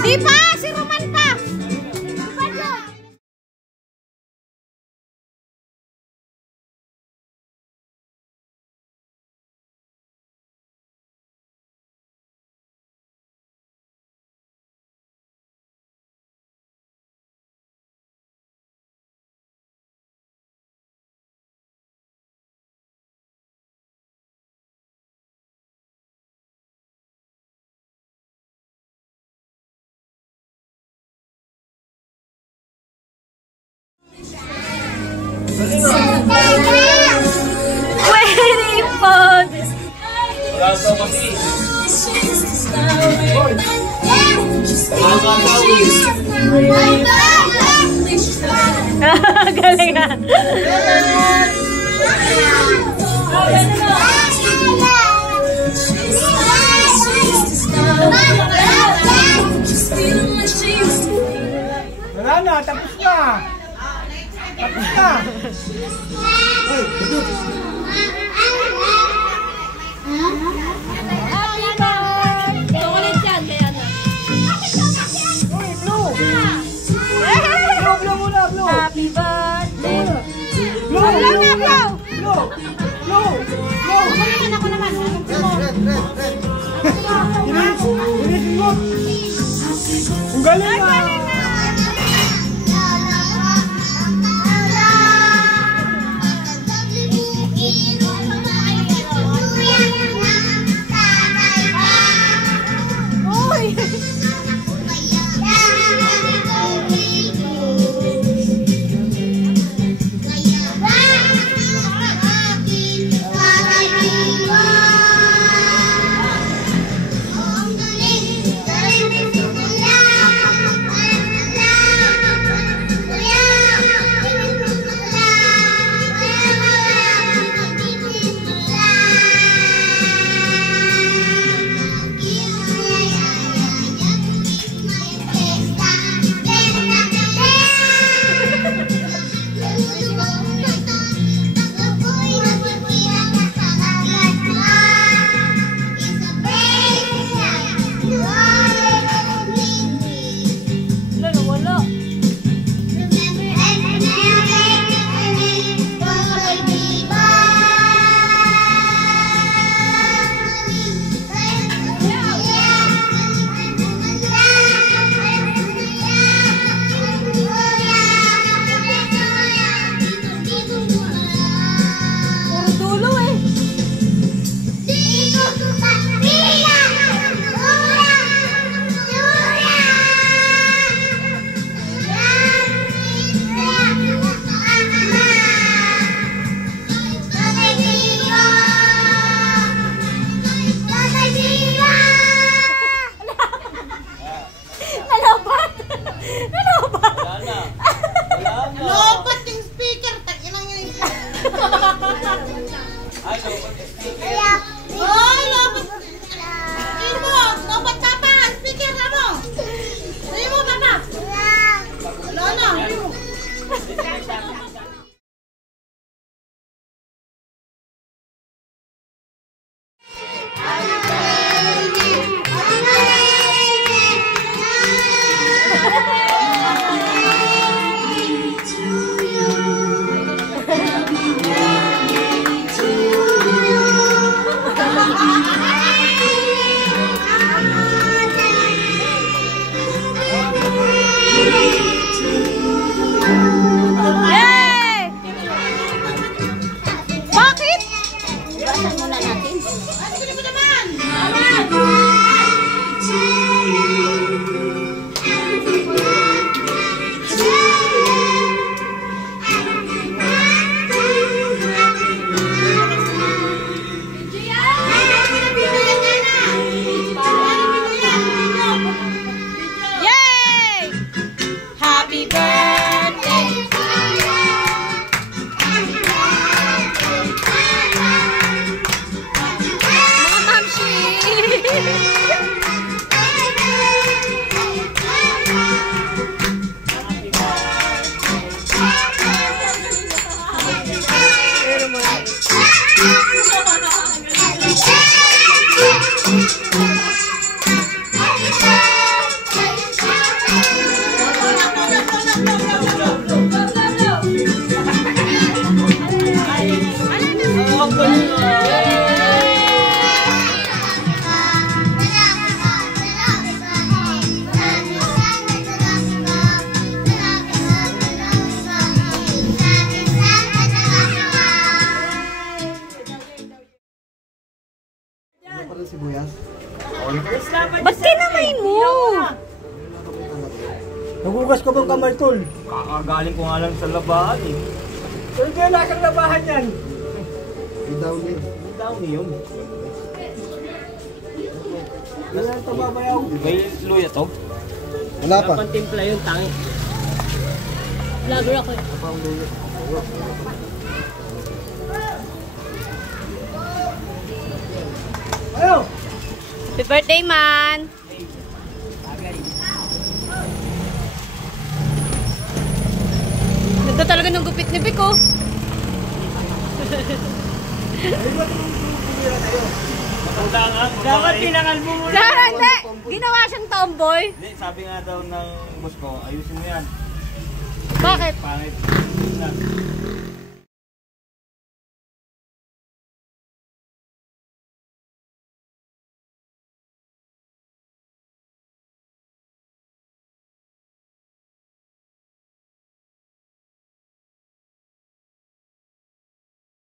Di pa! Si Roman pa! Waiting for this. Galing na. Wala na, tapos na. Tapos na. Happy birthday. Blow! Blow na, blow! Blow! Blow! Blow! Ako naman. Hinisin mo! Ang galing na! Ba't kinamay mo? Nagugas ka bang kamay, tol? Kakagaling ko nga lang sa labahan eh. Pero hindi na kang labahan yan. Hindi daw yun. Wala ito babayaw. May luya to? Wala pa. Pantimpla yun, tangi. Vlogger ako. Ayo! Happy birthday, man! Ganda talaga ng gupit ni Vic, oh. Dapat pinangal mo muna. Sara, hindi! Ginawa siyang tomboy. Hindi, sabi nga daw ng boss ko, ayusin mo yan. Bakit? Pangit.